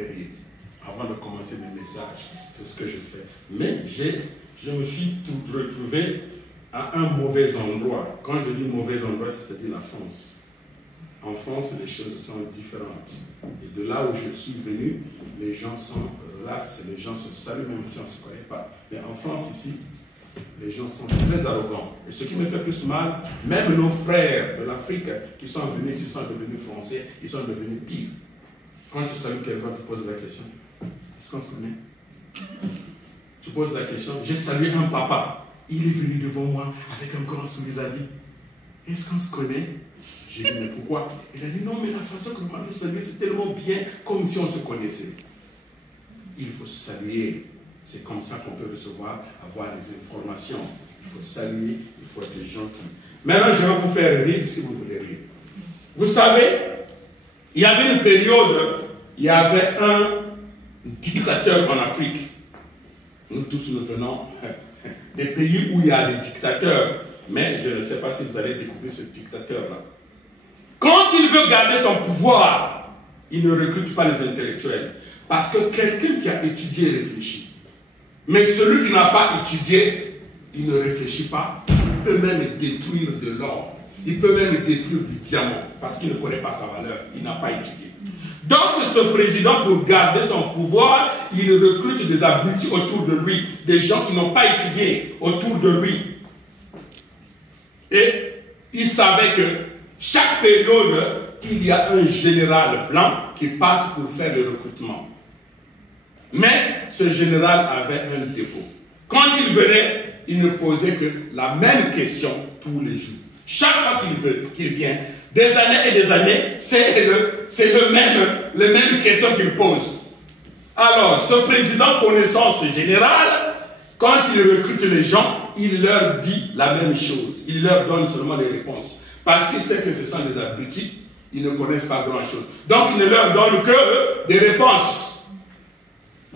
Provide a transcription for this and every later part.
fait rire. Avant de commencer mes messages, c'est ce que je fais. Mais je me suis retrouvé à un mauvais endroit. Quand je dis mauvais endroit, c'est-à-dire la France. En France, les choses sont différentes. Et de là où je suis venu, les gens sont relax, les gens se saluent même si on ne se connaît pas. Mais en France, ici, les gens sont très arrogants. Et ce qui me fait plus mal, même nos frères de l'Afrique qui sont venus ici sont devenus français, ils sont devenus pires. Quand tu salues quelqu'un, tu poses la question, est-ce qu'on se connaît? Tu poses la question, j'ai salué un papa, il est venu devant moi avec un grand sourire, il a dit, est-ce qu'on se connaît? J'ai dit, mais pourquoi? Il a dit, non, mais la façon que vous m'avez salué, c'est tellement bien, comme si on se connaissait. Il faut saluer. C'est comme ça qu'on peut recevoir, avoir des informations. Il faut saluer, il faut être gentil. Maintenant, je vais vous faire rire si vous voulez rire. Vous savez, il y avait une période, il y avait un dictateur en Afrique. Nous tous, nous venons des pays où il y a des dictateurs. Mais je ne sais pas si vous allez découvrir ce dictateur-là. Quand il veut garder son pouvoir, il ne recrute pas les intellectuels. Parce que quelqu'un qui a étudié réfléchit. Mais celui qui n'a pas étudié, il ne réfléchit pas. Il peut même détruire de l'or. Il peut même détruire du diamant. Parce qu'il ne connaît pas sa valeur. Il n'a pas étudié. Donc ce président, pour garder son pouvoir, il recrute des abrutis autour de lui. Des gens qui n'ont pas étudié autour de lui. Et il savait que chaque période, il y a un général blanc qui passe pour faire le recrutement. Mais ce général avait un défaut. Quand il venait, il ne posait que la même question tous les jours. Chaque fois qu'il vient, des années et des années, c'est le même question qu'il pose. Alors, ce président connaissant ce général, quand il recrute les gens, il leur dit la même chose. Il leur donne seulement les réponses. Parce qu'il sait que ce sont des abrutis, ils ne connaissent pas grand-chose. Donc, il ne leur donne que des réponses.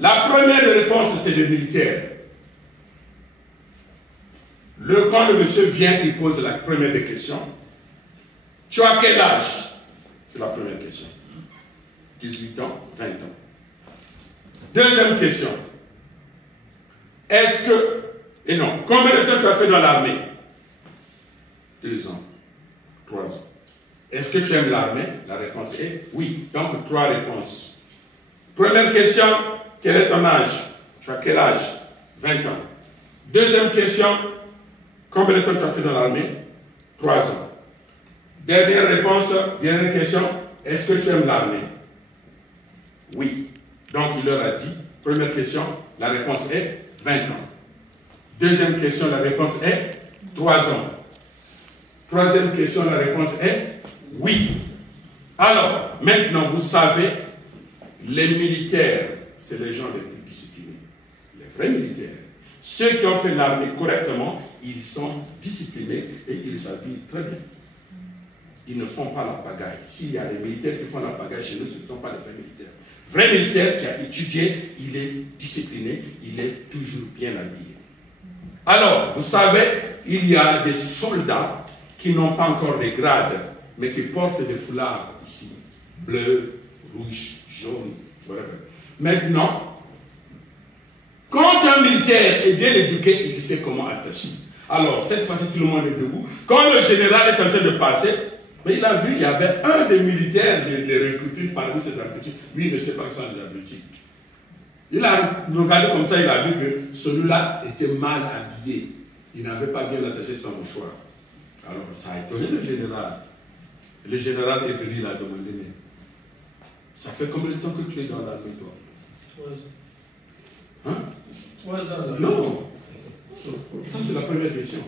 La première réponse, c'est le militaire. Quand le monsieur vient, il pose la première des questions. Tu as quel âge? C'est la première question. 18 ans, 20 ans. Deuxième question. Est-ce que... Et non, combien de temps tu as fait dans l'armée? 2 ans. 3 ans. Est-ce que tu aimes l'armée? La réponse est oui. Donc, 3 réponses. Première question, quel est ton âge? Tu as quel âge? 20 ans. Deuxième question, combien de temps tu as fait dans l'armée? 3 ans. Dernière réponse, dernière question, est-ce que tu aimes l'armée? Oui. Donc, il leur a dit, première question, la réponse est 20 ans. Deuxième question, la réponse est 3 ans. Troisième question, la réponse est oui. Alors, maintenant, vous savez, les militaires, c'est les gens les plus disciplinés. Les vrais militaires. Ceux qui ont fait l'armée correctement, ils sont disciplinés et ils s'habillent très bien. Ils ne font pas la pagaille. S'il y a des militaires qui font la pagaille chez nous, ce ne sont pas les vrais militaires. Vrai militaire qui a étudié, il est discipliné, il est toujours bien habillé. Alors, vous savez, il y a des soldats qui n'ont pas encore de grades, mais qui portent des foulards ici. Bleu, rouge, jaune, whatever. Maintenant, quand un militaire est bien éduqué, il sait comment attacher. Alors, cette fois-ci, tout le monde est debout. Quand le général est en train de passer, mais il a vu, il y avait un des militaires, des recrutés parmi ces abrutis. Lui, il ne sait pas que ce sont des abrutis. Il a regardé comme ça, il a vu que celui-là était mal habillé. Il n'avait pas bien attaché son mouchoir. Alors, ça a étonné le général. Le général est venu, il a demandé, mais ça fait combien de temps que tu es dans l'armée, toi? 3 ans. Hein? 3 ans. Non. Ça, c'est la première question.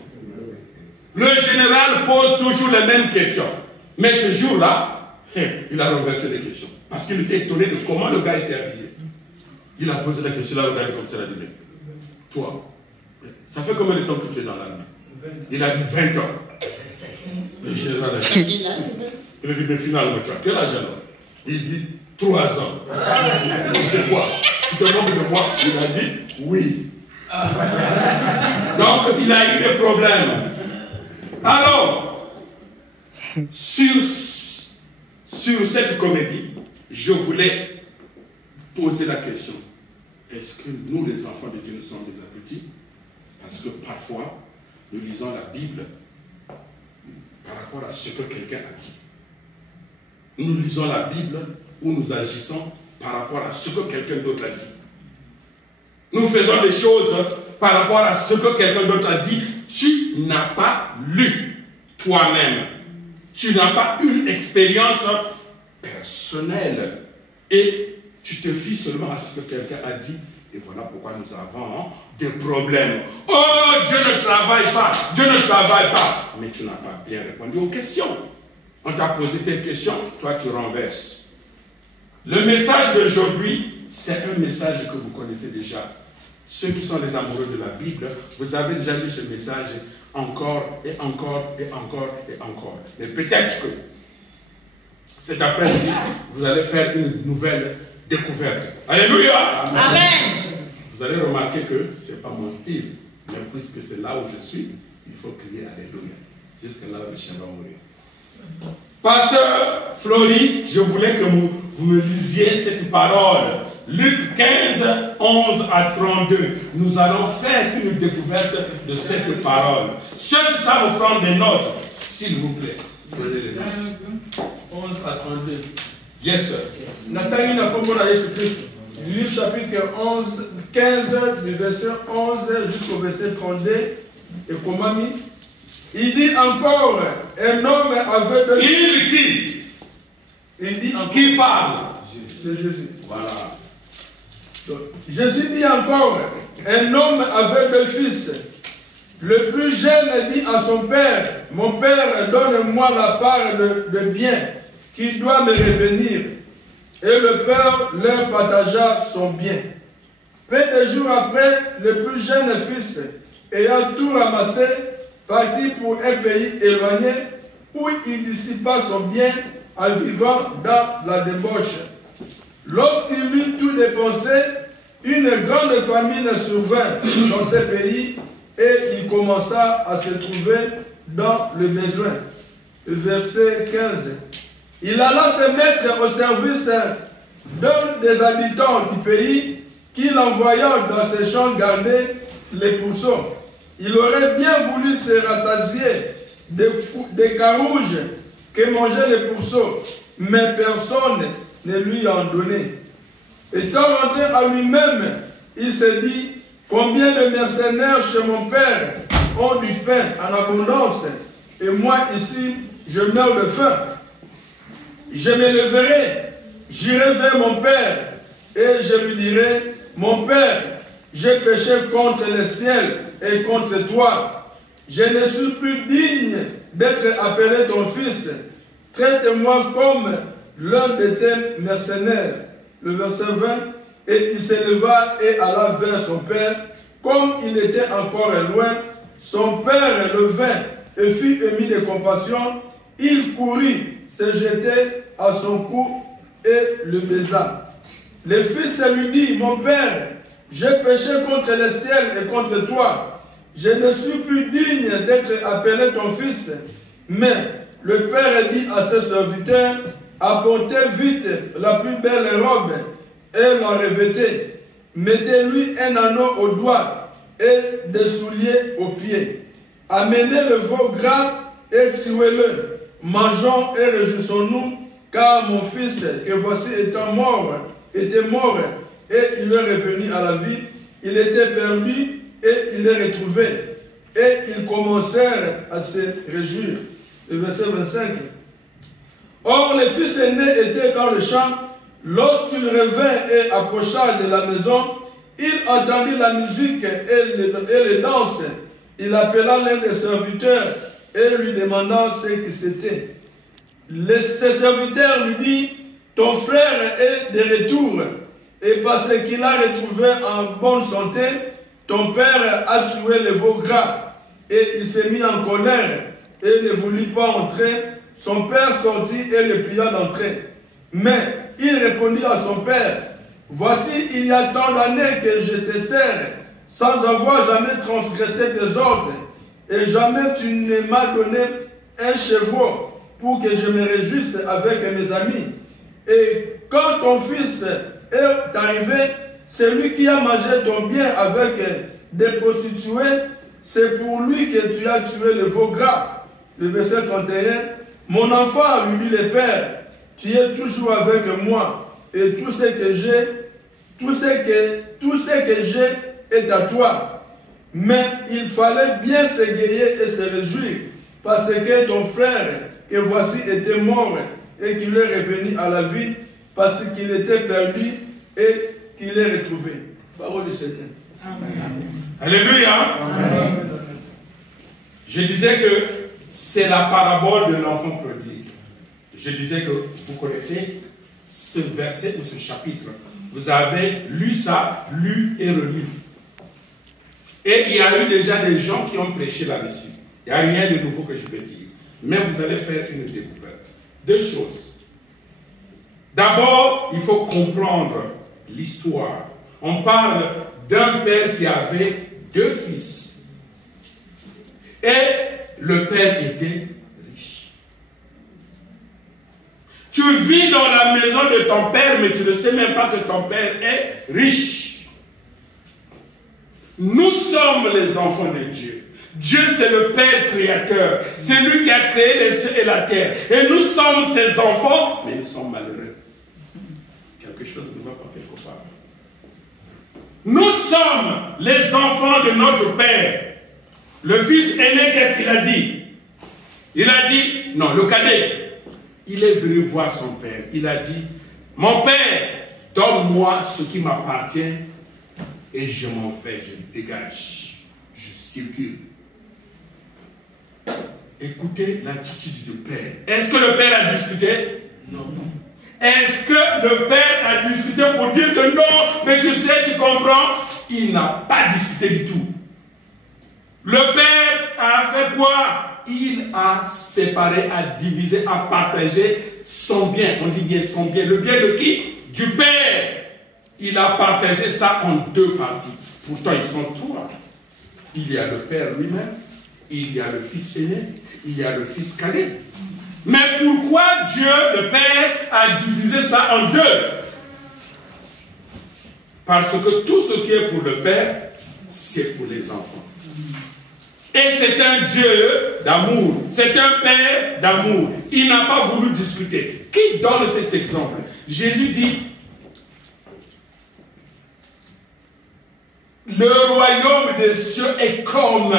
Le général pose toujours les mêmes questions. Mais ce jour-là, il a renversé les questions. Parce qu'il était étonné de comment le gars était habillé. Il a posé la question, il a regardé comme ça, il a dit, mais toi, ça fait combien de temps que tu es dans l'armée? Il a dit 20 ans. Le général a dit, il a dit, mais finalement, tu as quel âge alors? Il dit, 3 ans. C'est quoi? Tu te moques de moi? Il a dit, oui. Donc, il a eu des problèmes. Alors, sur cette comédie, je voulais poser la question, est-ce que nous, les enfants de Dieu, nous sommes des appétits? Parce que parfois, nous lisons la Bible par rapport à ce que quelqu'un a dit. Nous lisons la Bible ou nous agissons par rapport à ce que quelqu'un d'autre a dit. Nous faisons des choses par rapport à ce que quelqu'un d'autre a dit. Tu n'as pas lu toi-même. Tu n'as pas une expérience personnelle. Et tu te fies seulement à ce que quelqu'un a dit. Et voilà pourquoi nous avons des problèmes. Oh, Dieu ne travaille pas. Dieu ne travaille pas. Mais tu n'as pas bien répondu aux questions. On t'a posé tes questions, toi tu renverses. Le message d'aujourd'hui, c'est un message que vous connaissez déjà. Ceux qui sont les amoureux de la Bible, vous avez déjà lu ce message encore et encore et encore et encore. Mais peut-être que cet après-midi, vous allez faire une nouvelle découverte. Alléluia! Amen! Vous allez remarquer que ce n'est pas mon style, mais puisque c'est là où je suis, il faut crier Alléluia. Jusqu'à là où le chien va mourir. Pasteur Flory, je voulais que vous me lisiez cette parole. Luc 15, 11 à 32. Nous allons faire une découverte de cette parole. Ceux qui savent prendre des notes, s'il vous plaît, prenez les notes. 11 à 32. Yes, sir. Nathalie n'a pas à Jésus Christ. Luc chapitre 15, du verset 11 jusqu'au verset 32. Et comment mis? Il dit encore, un homme avait de... Il dit encore... Qui parle? C'est Jésus. Voilà. Donc, Jésus dit encore, un homme avait deux fils. Le plus jeune dit à son père, mon père, donne-moi la part de bien qui doit me revenir. Et le père leur partagea son bien. Peu de jours après, le plus jeune fils, ayant tout ramassé, partit pour un pays éloigné où il dissipa son bien en vivant dans la débauche. Lorsqu'il eut tout dépensé, une grande famine survint dans ce pays et il commença à se trouver dans le besoin. Verset 15. Il alla se mettre au service d'un des habitants du pays qui l'envoya dans ses champs garder les pourceaux. Il aurait bien voulu se rassasier des carouges que mangeaient les pourceaux, mais personne ne lui en donnait. Étant rentré à lui-même, il se dit, combien de mercenaires chez mon père ont du pain en abondance, et moi ici, je meurs de faim. Je me leverai, j'irai vers mon père, et je lui dirai, mon père, j'ai péché contre le ciel et contre toi. Je ne suis plus digne d'être appelé ton fils. Traite-moi comme l'un de tes mercenaires. Le verset 20. Et il s'éleva et alla vers son père. Comme il était encore loin, son père le vint et fut ému de compassion. Il courut, se jetait à son cou et le baisa. Le fils lui dit, mon père, j'ai péché contre le ciel et contre toi. Je ne suis plus digne d'être appelé ton fils. Mais le père dit à ses serviteurs, apportez vite la plus belle robe et l'en revêtez. Mettez-lui un anneau au doigt et des souliers aux pieds. Amenez le veau gras et tuez-le. Mangeons et réjouissons-nous, car mon fils, que voici était mort, et il est revenu à la vie. Il était perdu et il est retrouvé. Et ils commencèrent à se réjouir. Le verset 25. Or, le fils aîné était dans le champ. Lorsqu'il revint et approcha de la maison, il entendit la musique et les danses. Il appela l'un des serviteurs et lui demanda ce qui c'était. Ses serviteurs lui dit, ton frère est de retour, et parce qu'il a retrouvé en bonne santé, ton père a tué le veau gras. Et il s'est mis en colère et ne voulut pas entrer. Son père sortit et le pria d'entrer. Mais il répondit à son père, voici, il y a tant d'années que je te sers, sans avoir jamais transgressé tes ordres, et jamais tu ne m'as donné un chevreau pour que je me réjouisse avec mes amis. Et quand ton fils est arrivé, celui qui a mangé ton bien avec des prostituées, c'est pour lui que tu as tué le veau gras. Le verset 31, mon enfant, lui dit le Père, tu es toujours avec moi, et tout ce que j'ai est à toi. Mais il fallait bien s'égayer et se réjouir, parce que ton frère, que voici, était mort, et qu'il est revenu à la vie, parce qu'il était perdu, et qu'il est retrouvé. Parole du Seigneur. Amen. Alléluia. Amen. Je disais que c'est la parabole de l'enfant prodigue. Je disais que vous connaissez ce verset ou ce chapitre. Vous avez lu ça, lu et relu. Et il y a eu déjà des gens qui ont prêché là-dessus. Il n'y a rien de nouveau que je peux dire. Mais vous allez faire une découverte. Deux choses. D'abord, il faut comprendre l'histoire. On parle d'un père qui avait deux fils. Et le père était riche. Tu vis dans la maison de ton père, mais tu ne sais même pas que ton père est riche. Nous sommes les enfants de Dieu. Dieu, c'est le Père créateur. C'est lui qui a créé les cieux et la terre. Et nous sommes ses enfants, mais nous sommes malheureux. Quelque chose ne va pas quelque part. Nous sommes les enfants de notre Père. Le fils aîné, qu'est-ce qu'il a dit? Il a dit, non, le cadet, il est venu voir son père. Il a dit, mon père, donne-moi ce qui m'appartient et je m'en vais, je dégage, je circule. Écoutez l'attitude du père. Est-ce que le père a discuté? Non. Est-ce que le père a discuté pour dire que non, mais tu sais, tu comprends? Il n'a pas discuté du tout. Le père a fait quoi? Il a séparé, a divisé, a partagé son bien. On dit bien son bien. Le bien de qui? Du père. Il a partagé ça en deux parties. Pourtant, ils sont trois. Il y a le père lui-même, il y a le fils aîné, il y a le fils cadet. Mais pourquoi Dieu, le Père, a divisé ça en deux? Parce que tout ce qui est pour le Père, c'est pour les enfants. Et c'est un Dieu d'amour. C'est un Père d'amour. Il n'a pas voulu discuter. Qui donne cet exemple? Jésus dit, le royaume des cieux est comme...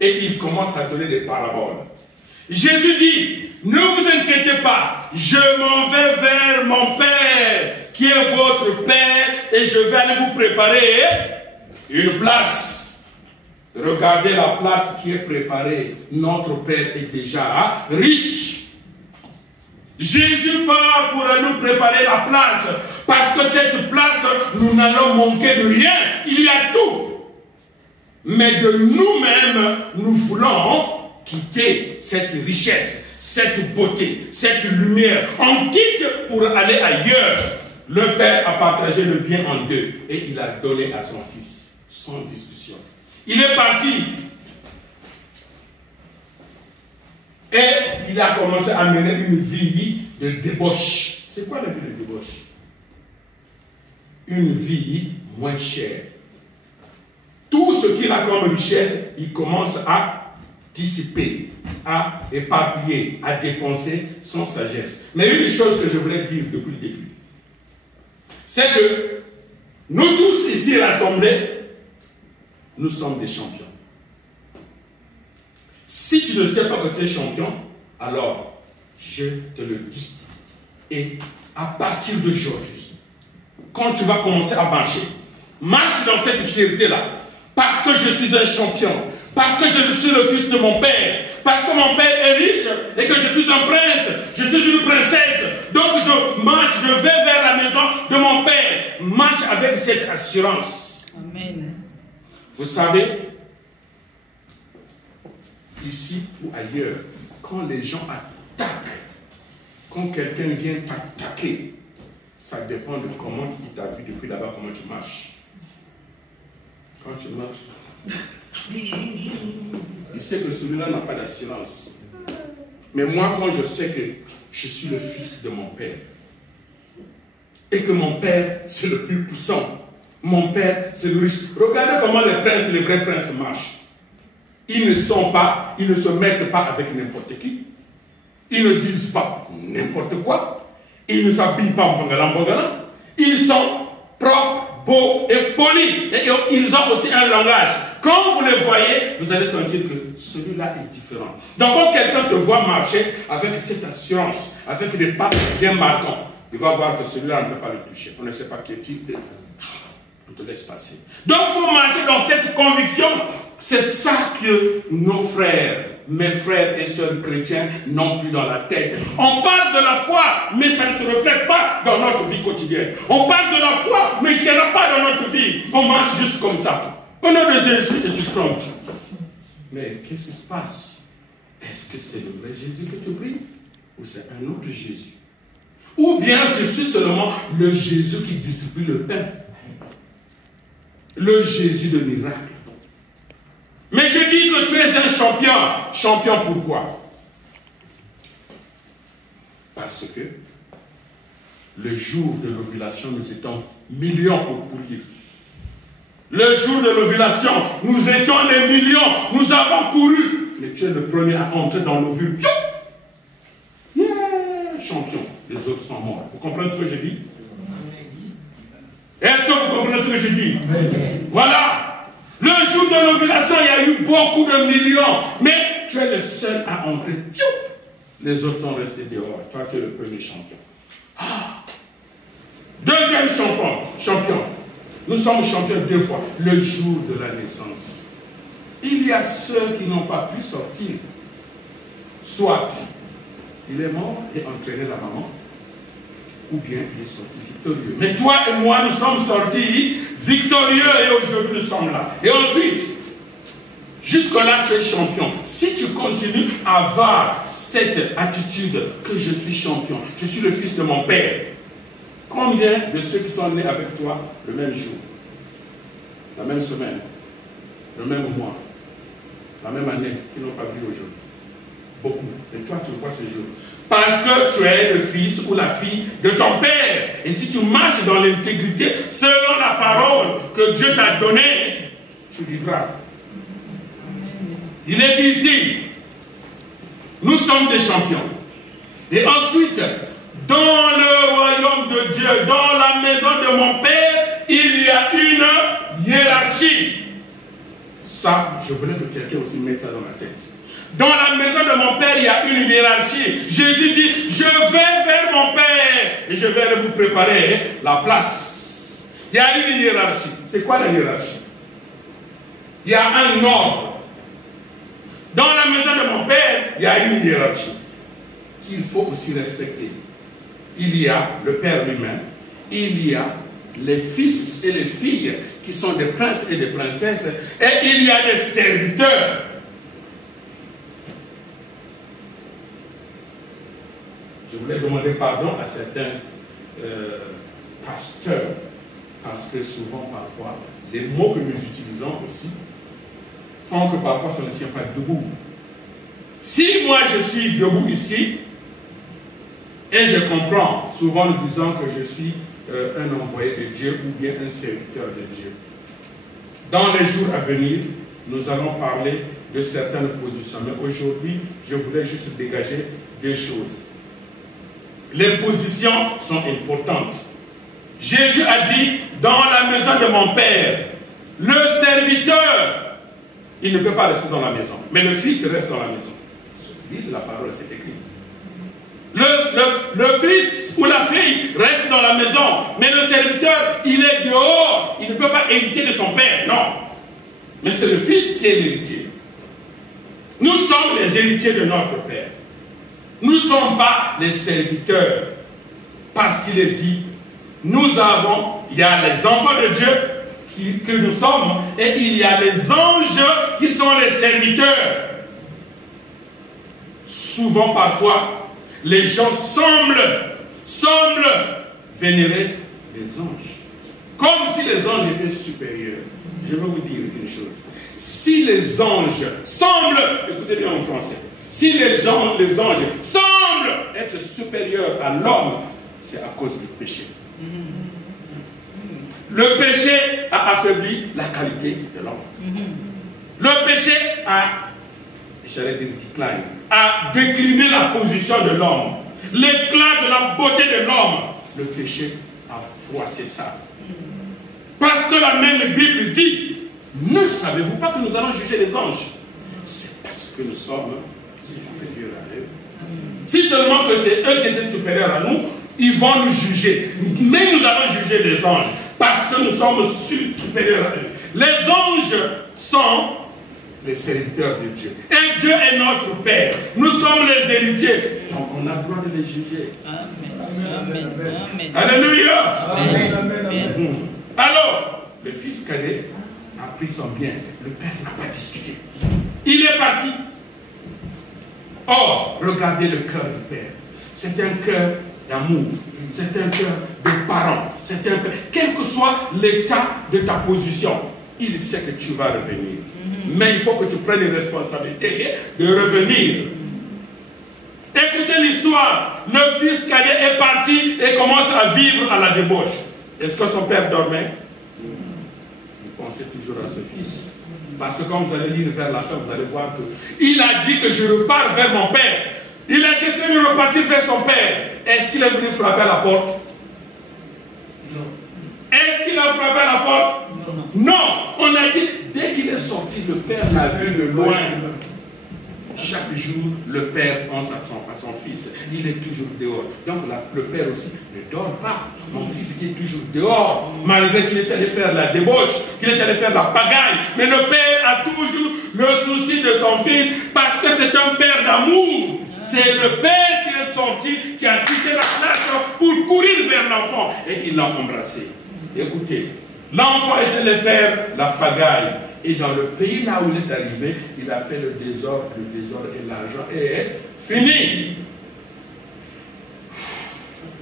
Et il commence à donner des paraboles. Jésus dit, ne vous inquiétez pas, je m'en vais vers mon Père, qui est votre Père, et je vais aller vous préparer une place. Regardez la place qui est préparée. Notre Père est déjà riche. Jésus part pour nous préparer la place, parce que cette place, nous n'allons manquer de rien. Il y a tout. Mais de nous-mêmes, nous voulons quitter cette richesse, cette beauté, cette lumière. On quitte pour aller ailleurs. Le Père a partagé le bien en deux et il a donné à son fils, sans discussion. Il est parti et il a commencé à mener une vie de débauche. C'est quoi la vie de débauche? Une vie moins chère. Tout ce qu'il a comme richesse, il commence à dissiper, à éparpiller, à dépenser sans sagesse. Mais une chose que je voulais dire depuis le début, c'est que nous tous ici rassemblés, nous sommes des champions. Si tu ne sais pas que tu es champion, alors je te le dis. Et à partir d'aujourd'hui, quand tu vas commencer à marcher, marche dans cette fierté-là. Parce que je suis un champion. Parce que je suis le fils de mon père. Parce que mon père est riche et que je suis un prince. Je suis une princesse. Donc je marche, je vais vers la maison de mon père. Marche avec cette assurance. Amen. Vous savez, ici ou ailleurs, quand les gens attaquent, quand quelqu'un vient t'attaquer, ça dépend de comment il t'a vu depuis là-bas, comment tu marches. Quand tu marches, il sait que celui-là n'a pas d'assurance. Mais moi, quand je sais que je suis le fils de mon père, et que mon père, c'est le plus puissant. Mon père, c'est le riche. Regardez comment les princes, les vrais princes marchent. Ils ne se mettent pas avec n'importe qui. Ils ne disent pas n'importe quoi. Ils ne s'habillent pas en vangalant. Ils sont propres, beaux et polis. Et ils ont aussi un langage. Quand vous les voyez, vous allez sentir que celui-là est différent. Donc quand quelqu'un te voit marcher avec cette assurance, avec des pas bien marquants, il va voir que celui-là, on ne peut pas le toucher. On ne sait pas qui est-il. On te laisse passer. Donc il faut marcher dans cette conviction. C'est ça que nos frères, mes frères et sœurs chrétiens n'ont plus dans la tête. On parle de la foi, mais ça ne se reflète pas dans notre vie quotidienne. On parle de la foi, mais il n'y en a pas dans notre vie. On marche juste comme ça. On a des esprits et tu prends. Mais qu'est-ce qui se passe? Est-ce que c'est le vrai Jésus que tu pries? Ou c'est un autre Jésus? Ou bien tu suis seulement le Jésus qui distribue le pain? Le Jésus de miracle. Mais je dis que tu es un champion. Champion pourquoi? Parce que le jour de l'ovulation, nous étions millions pour courir. Le jour de l'ovulation, nous étions des millions. Nous avons couru. Mais tu es le premier à entrer dans l'ovule. Yeah, champion. Les autres sont morts. Vous comprenez ce que je dis? Est-ce que vous comprenez ce que je dis? Voilà. Le jour de l'ovulation, il y a eu beaucoup de millions. Mais tu es le seul à entrer. Les autres sont restés dehors. Toi, tu es le premier champion. Ah. Deuxième champion. Nous sommes champions 2 fois. Le jour de la naissance. Il y a ceux qui n'ont pas pu sortir. Soit il est mort et entraîné la maman, ou bien il est sorti victorieux. Mais toi et moi, nous sommes sortis victorieux et aujourd'hui nous sommes là. Et ensuite, jusque-là, tu es champion. Si tu continues à avoir cette attitude que je suis champion, je suis le fils de mon père, combien de ceux qui sont nés avec toi le même jour, la même semaine, le même mois, la même année, qui n'ont pas vu aujourd'hui? Beaucoup. Et toi, tu le vois ce jour. Parce que tu es le fils ou la fille de ton père. Et si tu marches dans l'intégrité, selon la parole que Dieu t'a donnée, tu vivras. Il est dit ici, nous sommes des champions. Et ensuite, dans le royaume de Dieu, dans la maison de mon père, il y a une hiérarchie. Ça, je voulais que quelqu'un aussi mette ça dans la tête. Dans la maison de mon père, il y a une hiérarchie. Jésus dit, je vais vers mon père et je vais vous préparer la place. Il y a une hiérarchie. C'est quoi la hiérarchie? Il y a un ordre. Dans la maison de mon père, il y a une hiérarchie qu'il faut aussi respecter. Il y a le père lui-même, il y a les fils et les filles qui sont des princes et des princesses, et il y a des serviteurs. Je voulais demander pardon à certains pasteurs, parce que souvent, parfois, les mots que nous utilisons aussi font que parfois ça ne tient pas debout. Si moi je suis debout ici, et je comprends, souvent nous disons que je suis un envoyé de Dieu ou bien un serviteur de Dieu. Dans les jours à venir, nous allons parler de certaines positions. Mais aujourd'hui, je voulais juste dégager 2 choses. Les positions sont importantes. Jésus a dit, dans la maison de mon Père, le serviteur, il ne peut pas rester dans la maison. Mais le fils reste dans la maison. Lise la parole, c'est écrit. Le fils ou la fille reste dans la maison, mais le serviteur, il est dehors. Il ne peut pas hériter de son père, non. Mais c'est le fils qui est l'héritier. Nous sommes les héritiers de notre père. Nous ne sommes pas les serviteurs. Parce qu'il est dit, nous avons, il y a les enfants de Dieu que nous sommes, et il y a les anges qui sont les serviteurs. Souvent, parfois, les gens semblent vénérer les anges. Comme si les anges étaient supérieurs. Je vais vous dire une chose. Si les anges semblent, écoutez bien en français, si les anges semblent être supérieurs à l'homme, c'est à cause du péché. Le péché a affaibli la qualité de l'homme. Le péché a, j'allais dire décliné, a décliné la position de l'homme. L'éclat de la beauté de l'homme. Le péché a froissé ça. Parce que la même Bible dit, ne savez-vous pas que nous allons juger les anges? C'est parce que nous sommes supérieurs à eux. Si seulement que c'est eux qui étaient supérieurs à nous, ils vont nous juger. Mais nous allons juger les anges parce que nous sommes supérieurs à eux. Les anges sont les serviteurs de Dieu. Et Dieu est notre Père. Nous sommes les héritiers. Donc on a le droit de les juger. Amen. Amen. Alléluia. Amen. Amen. Alors, le fils cadet a pris son bien. Le père n'a pas discuté. Il est parti. Or, regardez le cœur du père. C'est un cœur d'amour. C'est un cœur de parent. C'est un cœur, quel que soit l'état de ta position, il sait que tu vas revenir. Mais il faut que tu prennes les responsabilités de revenir. Écoutez l'histoire. Le fils cadet est parti et commence à vivre à la débauche. Est-ce que son père dormait? Il pensait toujours à ce fils. Parce que quand vous allez lire vers la fin, vous allez voir que il a dit que je repars vers mon père. Il a décidé de repartir vers son père. Est-ce qu'il est venu frapper à la porte? Non. Est-ce qu'il a frappé à la porte? Non. On a dit, dès qu'il est sorti, le père l'a vu de loin. Chaque jour, le père pense à son fils. Il est toujours dehors. Donc le père aussi ne dort pas. Mon fils qui est toujours dehors, malgré qu'il est allé faire la débauche, qu'il est allé faire la pagaille. Mais le père a toujours le souci de son fils parce que c'est un père d'amour. C'est le père qui est sorti, qui a quitté la place pour courir vers l'enfant. Et il l'a embrassé. Écoutez, l'enfant est allé faire la pagaille. Et dans le pays là où il est arrivé, il a fait le désordre et l'argent est fini.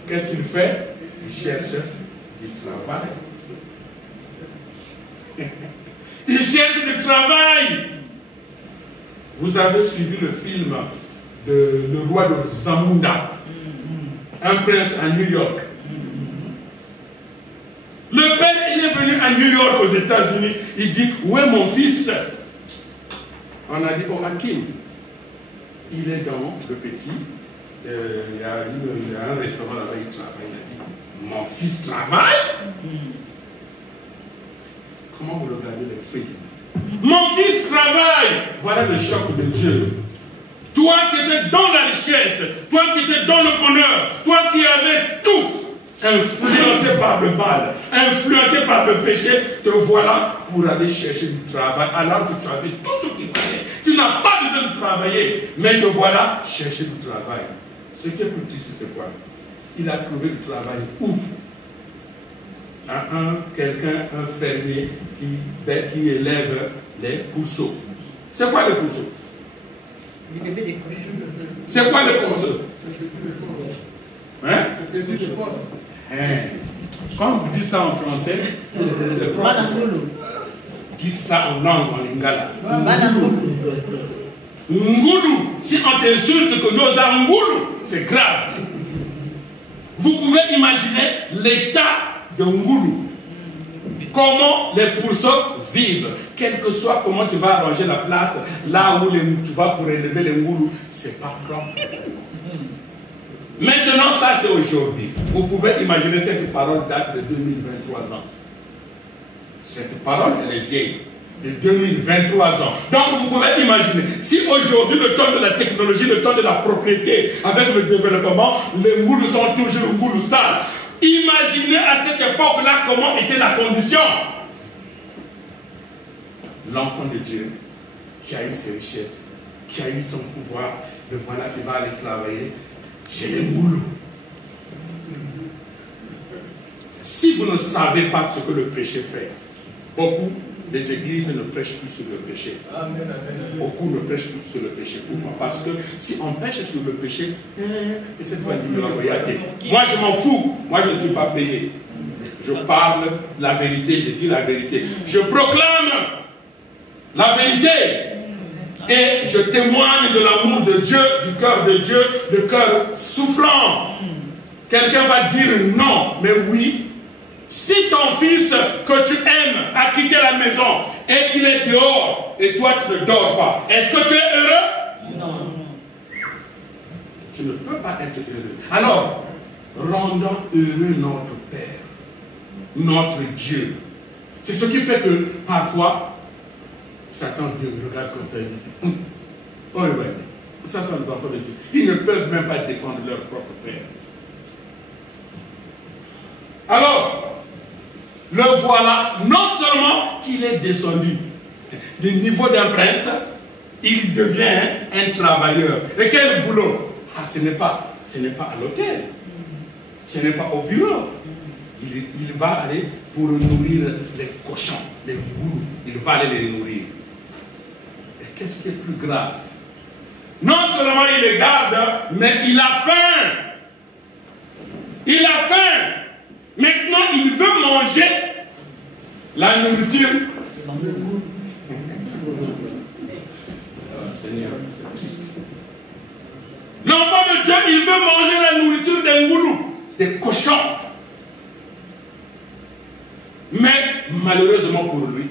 Qu'est-ce qu'il fait? Il cherche du travail. Il cherche du travail. Vous avez suivi le film de Le Roi de Zamunda, un prince à New York. Le père, il est venu à New York aux États-Unis. Il dit, où est mon fils? On a dit, oh, Hakim. Il est dans le petit. Il y a un restaurant là-bas, il travaille. Il a dit, mon fils travaille? Comment vous regardez les filles? Mon fils travaille! Voilà le choc de Dieu. Toi qui étais dans la richesse, toi qui étais dans le bonheur, toi qui avais tout, influencé par le mal, influencé par le péché, te voilà pour aller chercher du travail alors que tu avais tout ce qu'il fallait. Tu n'as pas besoin de travailler, mais te voilà chercher du travail. Ce qui est plus triste, c'est quoi? Il a trouvé du travail où? À quelqu'un, un fermier qui élève les pourceaux. C'est quoi les pourceaux? Les bébés des cochons. C'est quoi les pourceaux? Hein? Quand vous dites ça en français, c'est quoi? Dites ça en langue, en lingala. Ngoulou. Si on t'insulte que nous avons Ngoulou, c'est grave. Vous pouvez imaginer l'état de Ngoulou. Comment les pourceaux vivent. Quel que soit comment tu vas arranger la place, là où tu vas pour élever les Ngoulou, c'est pas propre. Maintenant, ça c'est aujourd'hui. Vous pouvez imaginer cette parole date de 2023 ans. Cette parole, elle est vieille. De 2023 ans. Donc vous pouvez imaginer, si aujourd'hui le temps de la technologie, le temps de la propriété, avec le développement, les Ngoulous sont toujours Ngoulous sales. Imaginez à cette époque-là comment était la condition. L'enfant de Dieu, qui a eu ses richesses, qui a eu son pouvoir, le voilà qui va aller travailler chez les Ngoulous. Si vous ne savez pas ce que le péché fait, beaucoup des églises ne prêchent plus sur le péché. Amen, amen. Beaucoup ne prêchent plus sur le péché. Pourquoi? Parce que si on pêche sur le péché, peut-être pas dire regardez. Moi je m'en fous. Moi je ne suis pas payé. Je parle la vérité, je dis la vérité. Je proclame la vérité. Et je témoigne de l'amour de Dieu, du cœur de Dieu, le cœur souffrant. quelqu'un va dire non, mais oui. Si ton fils que tu aimes a quitté la maison et qu'il est dehors et toi tu ne dors pas, est-ce que tu es heureux? Non. Tu ne peux pas être heureux. Alors, rendons heureux notre Père, notre Dieu. C'est ce qui fait que parfois, Satan Dieu regarde comme ça et dit, oh ouais, ça sont les enfants de Dieu. Ils ne peuvent même pas défendre leur propre Père. Alors, le voilà, non seulement qu'il est descendu du niveau d'un prince, il devient un travailleur. Et quel boulot? Ah, ce n'est pas à l'hôtel, ce n'est pas au bureau. Il va aller pour nourrir les cochons, les gourous. Il va aller les nourrir. Et qu'est-ce qui est plus grave? Non seulement il les garde, mais il a faim. Il a faim. Maintenant, il veut manger la nourriture. Oh, Seigneur, c'est triste. L'enfant de Dieu, il veut manger la nourriture des moulous, des cochons. Mais malheureusement pour lui,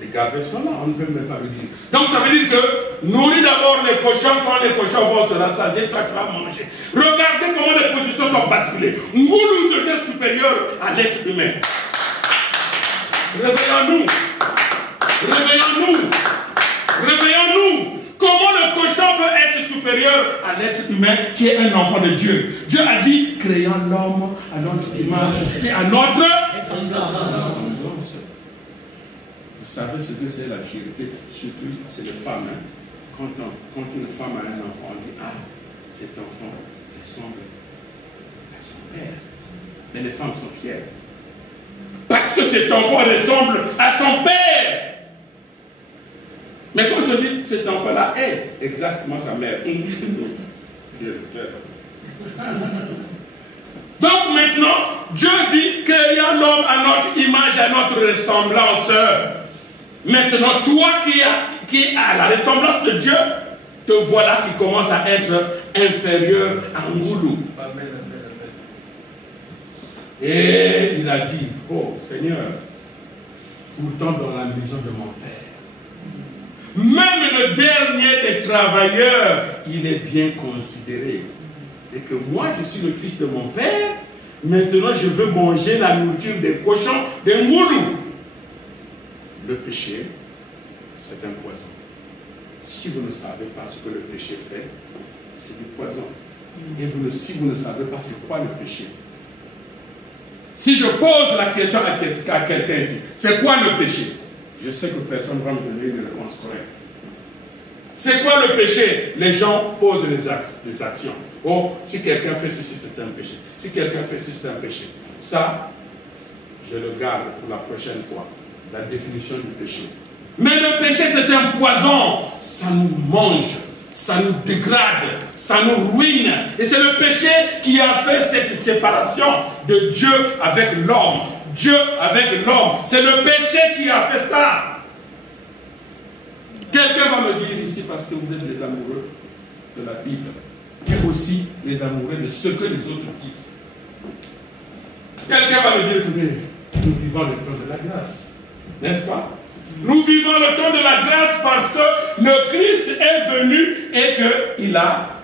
les garder sont là, on ne peut même pas le dire. Donc ça veut dire que nourris d'abord les cochons, quand les cochons vont se rassasier, toi tu vas manger. Regardez comment les positions sont basculées. Ngoulou devient supérieur à l'être humain. Réveillons-nous. Réveillons-nous. Réveillons-nous. Comment le cochon peut être supérieur à l'être humain qui est un enfant de Dieu? Dieu a dit, créons l'homme à notre image et à notre semblance. Vous savez ce que c'est la fierté? Surtout, c'est les femmes. Hein? Quand une femme a un enfant, on dit, ah, cet enfant ressemble à son père. Mais les femmes sont fières. Parce que cet enfant ressemble à son père. Mais quand on dit cet enfant-là est exactement sa mère. Donc maintenant, Dieu dit, créons l'homme à notre image, à notre ressemblance. Maintenant, toi qui as la ressemblance de Dieu, te voilà qui commence à être inférieur à Ngoulou. Et il a dit, oh Seigneur, pourtant dans la maison de mon Père, même le dernier des travailleurs, il est bien considéré. Et que moi, je suis le fils de mon Père, maintenant je veux manger la nourriture des cochons, des moulous. Le péché, c'est un poison. Si vous ne savez pas ce que le péché fait, c'est du poison. Et si vous ne savez pas c'est quoi le péché, si je pose la question à quelqu'un ici, c'est quoi le péché? Je sais que personne ne va me donner une réponse correcte. C'est quoi le péché? Les gens posent des actions. Oh, si quelqu'un fait ceci, c'est un péché. Si quelqu'un fait ceci, c'est un péché. Ça, je le garde pour la prochaine fois. La définition du péché. Mais le péché, c'est un poison. Ça nous mange, ça nous dégrade, ça nous ruine. Et c'est le péché qui a fait cette séparation de Dieu avec l'homme. Dieu avec l'homme. C'est le péché qui a fait ça. Quelqu'un va me dire ici, parce que vous êtes les amoureux de la Bible, et aussi les amoureux de ce que les autres disent. Quelqu'un va me dire que nous vivons le temps de la grâce. N'est-ce pas? Nous vivons le temps de la grâce parce que le Christ est venu et qu'il a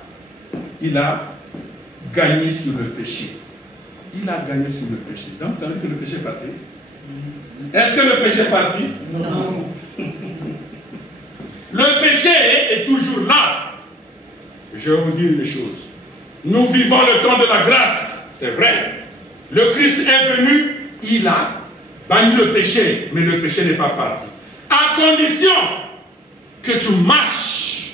gagné sur le péché. Il a gagné sur le péché. Donc, ça veut dire que le péché est parti. Est-ce que le péché est parti? Non. Le péché est toujours là. Je vais vous dire une chose. Nous vivons le temps de la grâce. C'est vrai. Le Christ est venu, il a banni le péché, mais le péché n'est pas parti. À condition que tu marches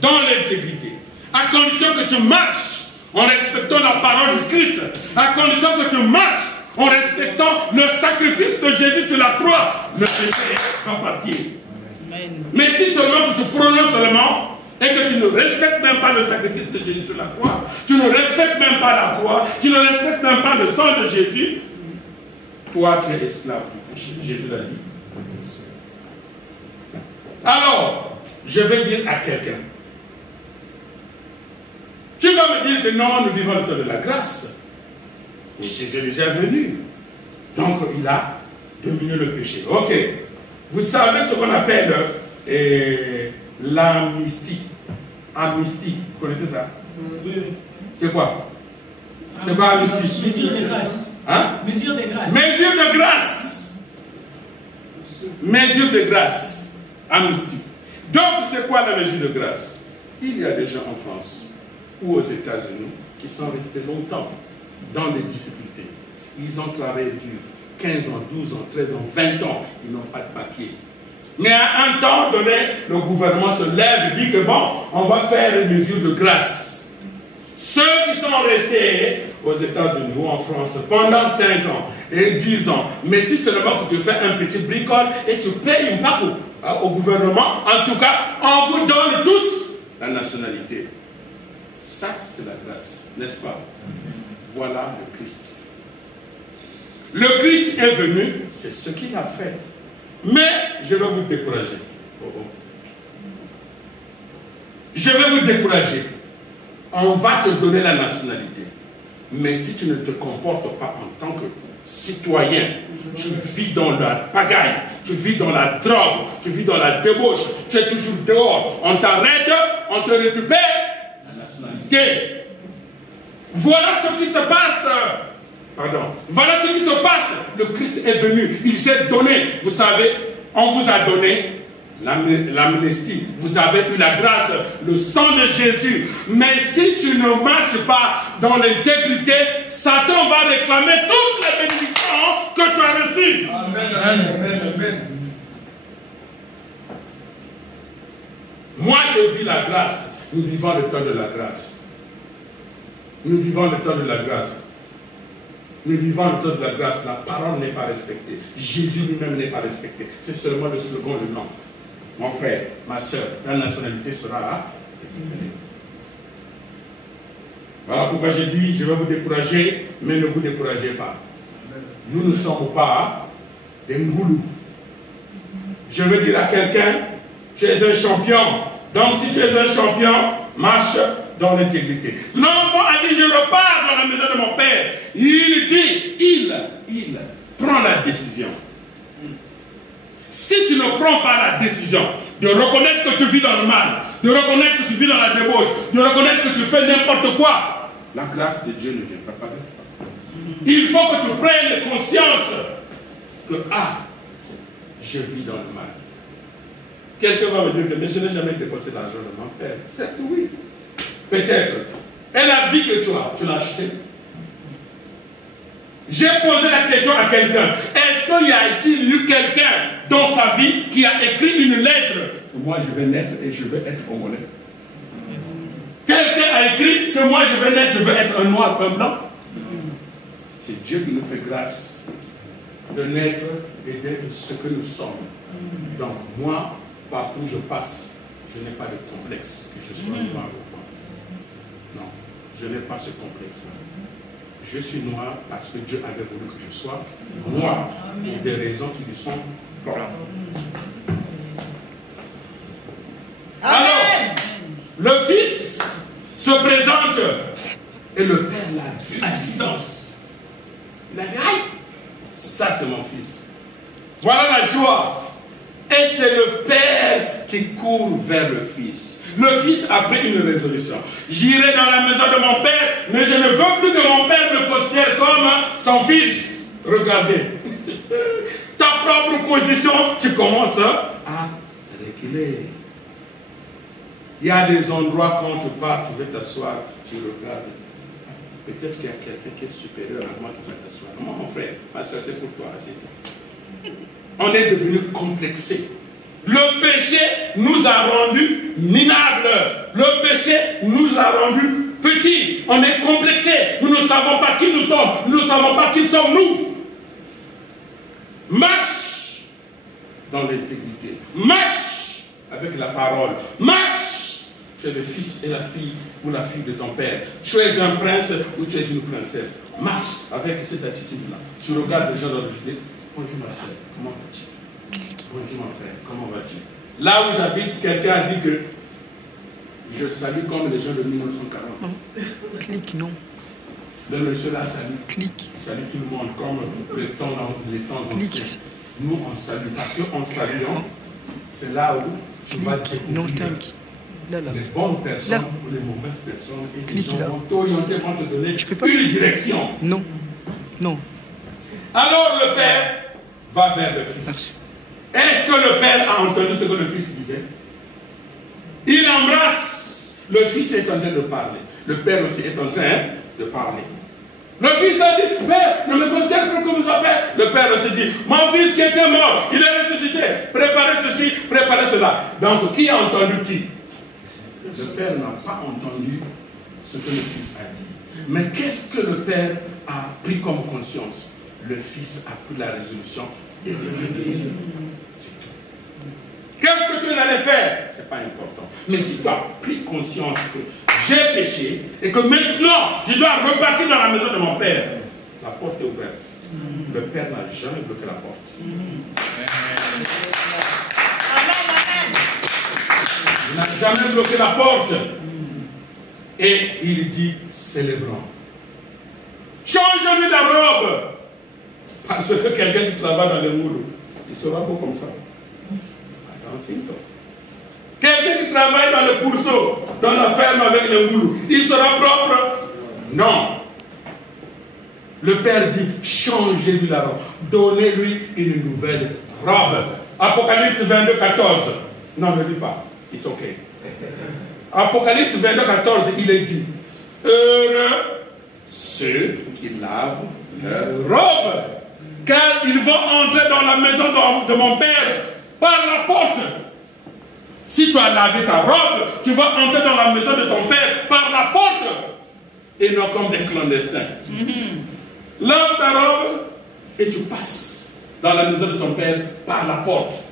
dans l'intégrité. À condition que tu marches en respectant la parole du Christ. À condition que tu marches en respectant le sacrifice de Jésus sur la croix. Le péché va partir. Amen. Mais si seulement tu prononces seulement et que tu ne respectes même pas le sacrifice de Jésus sur la croix, tu ne respectes même pas la croix, tu ne respectes même pas le sang de Jésus, toi tu es esclave du péché. Jésus l'a dit. Alors, je vais dire à quelqu'un, Tu vas me dire que non, nous vivons le temps de la grâce. Mais Jésus est déjà venu. Donc, il a dominé le péché. Ok. Vous savez ce qu'on appelle l'amnistie. Amnistie. Vous connaissez ça? Oui. C'est quoi? C'est quoi amnistie? Mesure de grâce. Hein? Mesure de grâce. Mesure de grâce. Mesure de grâce. Amnistie. Donc, c'est quoi la mesure de grâce? Il y a des gens en France ou aux États-Unis qui sont restés longtemps dans des difficultés. Ils ont travaillé dur. 15 ans, 12 ans, 13 ans, 20 ans, ils n'ont pas de papier. Mais à un temps donné, le gouvernement se lève et dit que bon, on va faire une mesure de grâce. Ceux qui sont restés aux États-Unis ou en France pendant 5 ans et 10 ans, mais si seulement que tu fais un petit bricole et tu payes une part au gouvernement, en tout cas, on vous donne tous la nationalité. Ça, c'est la grâce, n'est-ce pas? Voilà le Christ. Le Christ est venu, c'est ce qu'il a fait. Mais je vais vous décourager. Je vais vous décourager. On va te donner la nationalité. Mais si tu ne te comportes pas en tant que citoyen, tu vis dans la pagaille, tu vis dans la drogue, tu vis dans la débauche, tu es toujours dehors, on t'arrête, on te récupère la nationalité. Voilà ce qui se passe. Pardon. Voilà ce qui se passe. Le Christ est venu, il s'est donné. Vous savez, on vous a donné l'amnistie. Vous avez eu la grâce, le sang de Jésus. Mais si tu ne marches pas dans l'intégrité, Satan va réclamer toutes les bénédictions que tu as reçues. Amen, amen, amen. Moi, je vis la grâce. Nous vivons le temps de la grâce. Nous vivons le temps de la grâce. Nous vivons le temps de la grâce. La parole n'est pas respectée. Jésus lui-même n'est pas respecté. C'est seulement le slogan, le nom. Mon frère, ma soeur, la nationalité sera récupérée. Voilà pourquoi j'ai dit, je vais vous décourager, mais ne vous découragez pas. Nous ne sommes pas des ngoulous. Je veux dire à quelqu'un, tu es un champion. Donc si tu es un champion, marche dans l'intégrité. L'enfant a dit, je repars dans la maison de mon père. Il dit, il prend la décision. Si tu ne prends pas la décision de reconnaître que tu vis dans le mal, de reconnaître que tu vis dans la débauche, de reconnaître que tu fais n'importe quoi, la grâce de Dieu ne viendra pas avec toi. Il faut que tu prennes conscience que, je vis dans le mal. Quelqu'un va me dire que mais je n'ai jamais dépensé l'argent de mon père. C'est oui. Peut-être. Et la vie que tu l'as achetée. J'ai posé la question à quelqu'un. Est-ce qu'il y a-t-il eu quelqu'un dans sa vie qui a écrit une lettre? Moi je vais naître et je vais être congolais. Quelqu'un a écrit que moi je vais naître, je vais être un noir, un blanc. C'est Dieu qui nous fait grâce de naître et d'être ce que nous sommes. Donc moi, partout où je passe, je n'ai pas de complexe que je sois noir ou quoi. Non, je n'ai pas ce complexe-là. Je suis noir parce que Dieu avait voulu que je sois noir. Pour des raisons qui lui sont propres. Alors, le Fils se présente et le Père l'a vu à distance. Il a dit, aïe, ça c'est mon Fils. Voilà la joie. Et c'est le Père qui court vers le Fils. Le Fils a pris une résolution. J'irai dans la maison de mon Père, mais je ne veux plus que mon Père me considère comme son Fils. Regardez. Ta propre position, tu commences à reculer. Il y a des endroits quand tu pars, tu veux t'asseoir, tu regardes. Peut-être qu'il y a quelqu'un qui est supérieur à moi qui va t'asseoir. Non, mon frère, ma soeur, c'est pour toi. On est devenu complexé. Le péché nous a rendus minables. Le péché nous a rendus petits. On est complexé. Nous ne savons pas qui nous sommes. Nous ne savons pas qui sommes-nous. Marche dans l'intégrité. Marche avec la parole. Marche. Tu es le fils et la fille ou la fille de ton père. Tu es un prince ou tu es une princesse. Marche avec cette attitude-là. Tu regardes les gens dans le jardin. Bonjour ma soeur, comment vas-tu? Bonjour mon frère, comment vas-tu? Là où j'habite, quelqu'un a dit que je salue comme les gens de 1940. Non. Clique, non. Le monsieur là salue. Clique. Salue tout le monde comme les temps Clique. anciens. Nous on salue parce qu'en saluant, c'est là où tu vas Non, découvrir là, là. les bonnes personnes Là. ou les mauvaises personnes et les Clique gens là. vont t'orienter, vont te donner Je peux pas. une direction. Non. Non. Alors le Père va vers le Fils. Est-ce que le Père a entendu ce que le Fils disait? Il embrasse. Le Fils est en train de parler. Le Père aussi est en train de parler. Le Fils a dit, Père, ne me considère plus comme ça, Père. Le Père aussi dit, mon Fils qui était mort, il est ressuscité. Préparez ceci, préparez cela. Donc, qui a entendu qui? Le Père n'a pas entendu ce que le Fils a dit. Mais qu'est-ce que le Père a pris comme conscience? Le Fils a pris la résolution et est devenu. C'est tout. Qu'est-ce que tu allais faire? Ce n'est pas important. Mais si tu as pris conscience que j'ai péché et que maintenant je dois repartir dans la maison de mon Père, la porte est ouverte. Le Père n'a jamais bloqué la porte. Il n'a jamais bloqué la porte. Et il dit, célébrons. Change-lui la robe. Parce que quelqu'un qui travaille dans les moules, il sera beau comme ça. Quelqu'un qui travaille dans le pourceau, dans la ferme avec les moules, il sera propre? Non. Le Père dit, changez-lui la robe. Donnez-lui une nouvelle robe. Apocalypse 22, 14. Non, ne lis pas. It's okay. Apocalypse 22, 14, il est dit, heureux ceux qui lavent leur robe, car ils vont entrer dans la maison de mon Père par la porte. Si tu as lavé ta robe, tu vas entrer dans la maison de ton Père par la porte et non comme des clandestins. Lave ta robe et tu passes dans la maison de ton Père par la porte.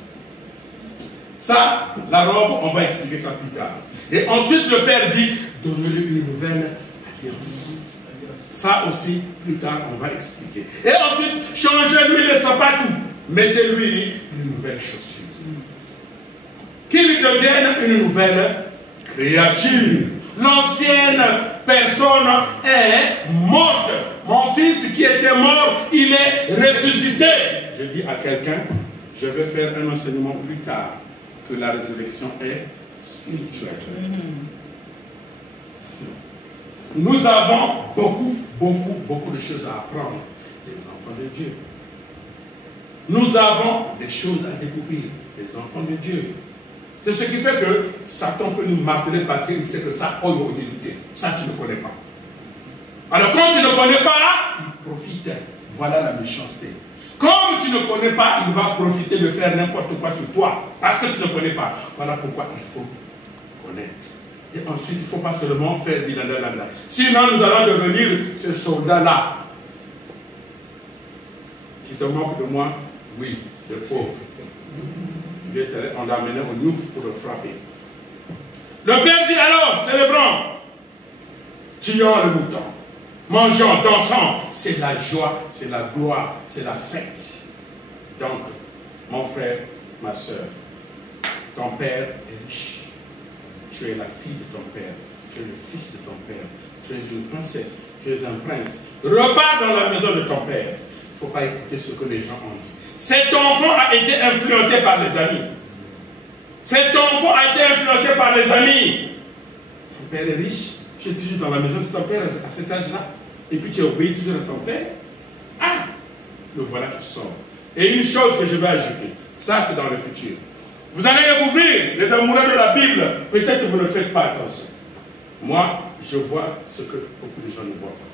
Ça, la robe, on va expliquer ça plus tard. Et ensuite le Père dit, donnez-lui une nouvelle alliance. Ça aussi, plus tard, on va expliquer. Et ensuite, changez-lui les sapatos. Mettez-lui une nouvelle chaussure. Qu'il devienne une nouvelle créature. L'ancienne personne est morte. Mon fils qui était mort, il est ressuscité. Je dis à quelqu'un, je vais faire un enseignement plus tard, que la résurrection est spirituelle. Nous avons beaucoup de choses à apprendre des enfants de Dieu. Nous avons des choses à découvrir des enfants de Dieu. C'est ce qui fait que Satan peut nous marteler parce qu'il sait que ça a une utilité. Ça, tu ne connais pas. Alors, quand tu ne connais pas, il profite. Voilà la méchanceté. Comme tu ne connais pas, il va profiter de faire n'importe quoi sur toi. Parce que tu ne connais pas. Voilà pourquoi il faut connaître. Et ensuite, il ne faut pas seulement faire du landa. Sinon, nous allons devenir ce soldat-là. Tu te moques de moi? Oui, de pauvre. On l'a amené au Louvre pour le frapper. Le Père dit alors, célébrons. Tuons le mouton. Mangeons, dansons. C'est la joie, c'est la gloire, c'est la fête. Donc, mon frère, ma soeur, ton Père est riche. Tu es la fille de ton Père. Tu es le fils de ton Père. Tu es une princesse. Tu es un prince. Repars dans la maison de ton Père. Il ne faut pas écouter ce que les gens ont dit. Cet enfant a été influencé par les amis. Cet enfant a été influencé par les amis. Ton Père est riche. Tu es toujours dans la maison de ton Père à cet âge-là. Et puis tu obéis toujours à ton Père. Ah! Le voilà qui sort. Et une chose que je vais ajouter. Ça, c'est dans le futur. Vous allez découvrir les amoureux de la Bible. Peut-être que vous ne faites pas attention. Moi, je vois ce que beaucoup de gens ne voient pas.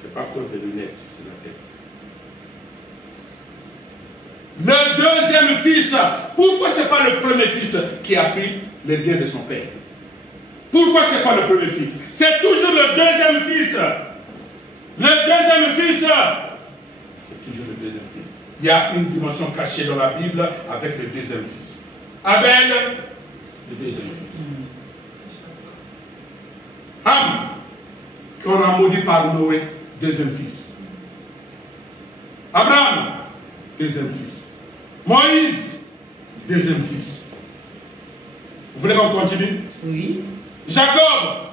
Ce n'est pas que des lunettes, c'est la tête. Le deuxième fils, pourquoi ce n'est pas le premier fils qui a pris les biens de son père? Pourquoi ce n'est pas le premier fils? C'est toujours le deuxième fils. Le deuxième fils, c'est toujours le deuxième fils. Il y a une dimension cachée dans la Bible avec le deuxième fils. Abel, le deuxième fils. Ham, qu'on a maudit par Noé, deuxième fils. Abraham, deuxième fils. Moïse, deuxième fils. Vous voulez qu'on continue? Oui. Jacob,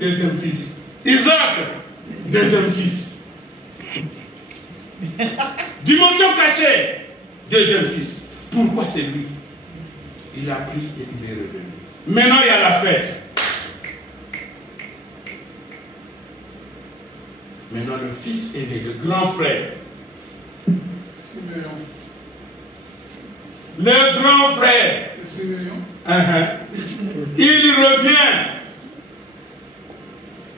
deuxième fils. Isaac, deuxième fils. Dimension cachée, deuxième fils. Pourquoi c'est lui? Il a pris et il est revenu. Maintenant, il y a la fête. Maintenant, le fils aîné, le grand frère. Simeon. Le grand frère. Simeon. Il revient.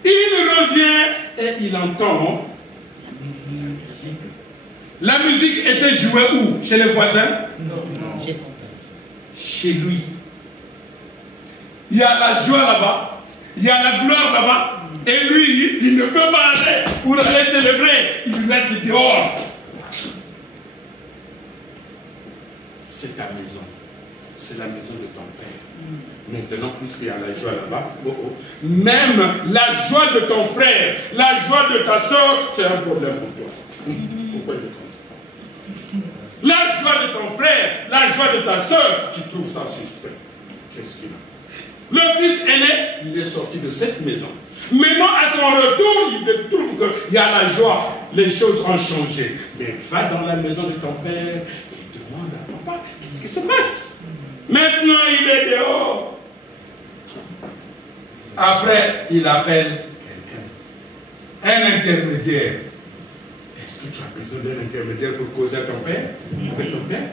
Il revient et il entend. La musique était jouée où? Chez les voisins? Non. Chez son père. Chez lui. Il y a la joie là-bas. Il y a la gloire là-bas. Et lui, il ne peut pas aller pour aller célébrer. Il reste dehors. C'est ta maison. C'est la maison de ton père. Maintenant, puisqu'il y a la joie là-bas, même la joie de ton frère, la joie de ta soeur, c'est un problème pour toi. Pourquoi il est comme ça? La joie de ton frère, la joie de ta soeur, tu trouves ça suspect. Qu'est-ce qu'il a? Le fils aîné, il est sorti de cette maison. Maintenant, à son retour, il trouve qu'il y a la joie. Les choses ont changé. Mais va dans la maison de ton père et demande à papa, qu'est-ce qui se passe? Maintenant, il est dehors. Après, il appelle quelqu'un. Un intermédiaire. Est-ce que tu as besoin d'un intermédiaire pour causer à ton père? Avec ton père?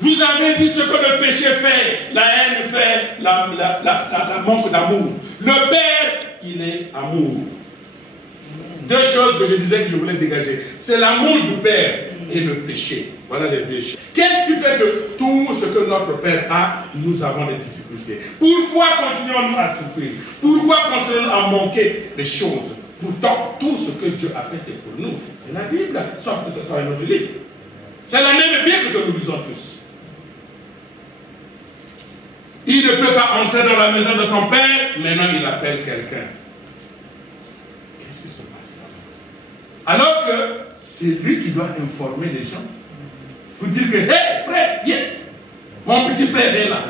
Vous avez vu ce que le péché fait, la haine fait, la manque d'amour. Le Père, il est amour. Deux choses que je disais que je voulais dégager. C'est l'amour du Père et le péché. Voilà les deux choses. Qu'est-ce qui fait que tout ce que notre Père a, nous avons des difficultés? Pourquoi continuons-nous à souffrir? Pourquoi continuons-nous à manquer des choses? Pourtant, tout ce que Dieu a fait, c'est pour nous. C'est la Bible, sauf que ce soit un autre livre. C'est la même Bible que nous lisons tous. Il ne peut pas entrer dans la maison de son père, maintenant il appelle quelqu'un. Qu'est-ce qui se passe là? Alors que c'est lui qui doit informer les gens. Pour dire que, hé, frère, viens. Mon petit frère est là.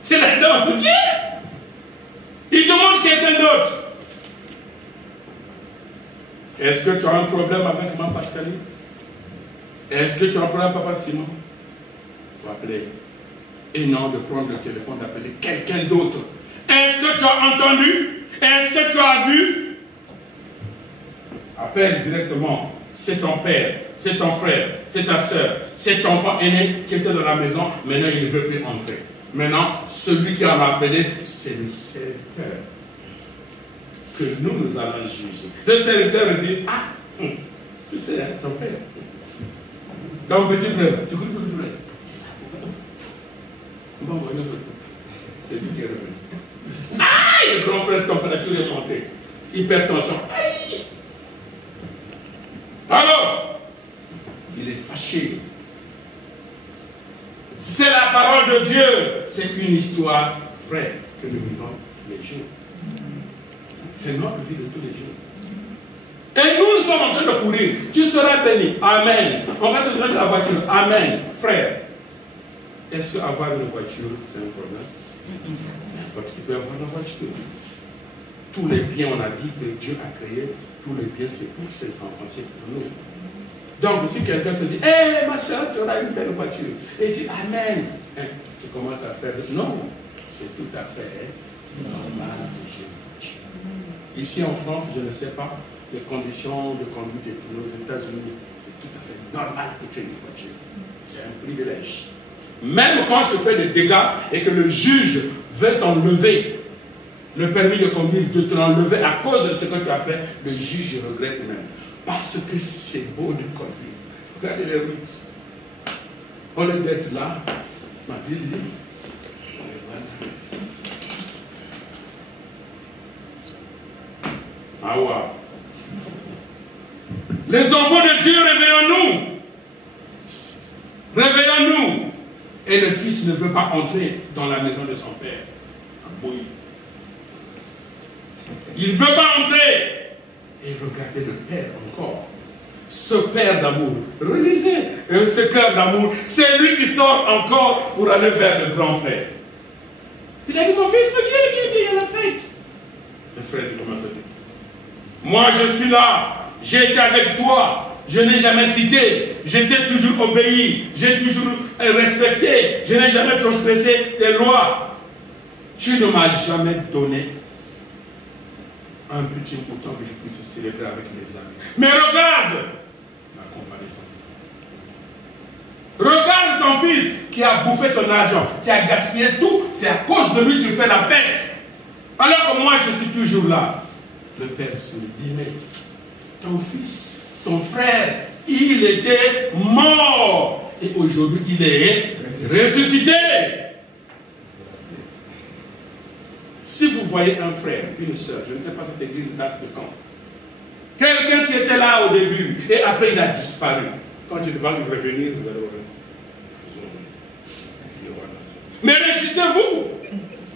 C'est la danse, viens. Il demande quelqu'un d'autre. Est-ce que tu as un problème avec Maman Pascaline? Est-ce que tu as un problème avec Papa Simon? Il faut appeler. Et non de prendre le téléphone, d'appeler quelqu'un d'autre. Est-ce que tu as entendu? Est-ce que tu as vu? Appelle directement. C'est ton père, c'est ton frère, c'est ta soeur, c'est ton enfant aîné qui était dans la maison. Maintenant, il ne veut plus entrer. Maintenant, celui qui en a appelé, c'est le serviteur que nous allons juger. Le serviteur dit, ah, tu sais, hein, ton père. Ton petit frère, tu connais ton petit frère? Bon, c'est lui qui est revenu. Aïe, le grand frère, température est montée. Hypertension. Aïe. Alors, il est fâché. C'est la parole de Dieu. C'est une histoire vraie que nous vivons tous les jours. C'est notre vie de tous les jours. Et nous sommes en train de courir. Tu seras béni. Amen. On va te donner la voiture. Amen. Frère. Est-ce qu'avoir une voiture, c'est un problème? N'importe qui peut avoir une voiture. Tous les biens, on a dit que Dieu a créé, tous les biens, c'est pour ses enfants, c'est pour nous. Donc, si quelqu'un te dit, hé, ma soeur, tu auras une belle voiture, et tu dis, amen, tu commences à faire, non, c'est tout à fait normal que j'ai une voiture. Ici en France, je ne sais pas, les conditions de conduite et tout, aux États-Unis, c'est tout à fait normal que tu aies une voiture. C'est un privilège. Même quand tu fais des dégâts et que le juge veut t'enlever le permis de conduire, de te l'enlever à cause de ce que tu as fait, le juge regrette même. Parce que c'est beau de conduire. Regardez les routes. Au lieu d'être là, ma Bible dit, ah ouais. Les enfants de Dieu, réveillons-nous. Réveillons-nous. Et le fils ne veut pas entrer dans la maison de son père. Il ne veut pas entrer. Et regardez le père encore. Ce père d'amour. Relisez. Ce cœur d'amour. C'est lui qui sort encore pour aller vers le grand frère. Il a dit, mon fils, viens, viens à la fête. Le frère dit, comment ça dit? Moi, je suis là, j'ai été avec toi, je n'ai jamais quitté, j'étais toujours obéi, j'ai toujours respecté, je n'ai jamais transgressé tes lois. Tu ne m'as jamais donné un petit mouton que je puisse célébrer avec mes amis. Mais regarde la comparaison. Regarde ton fils qui a bouffé ton argent, qui a gaspillé tout, c'est à cause de lui que tu fais la fête. Alors que moi je suis toujours là. Le père se dit, mais ton fils, ton frère, il était mort et aujourd'hui il est ressuscité. Si vous voyez un frère, une soeur, je ne sais pas cette église date de quand, quelqu'un qui était là au début et après il a disparu, quand il va revenir, vous allez voir. Mais réjouissez-vous,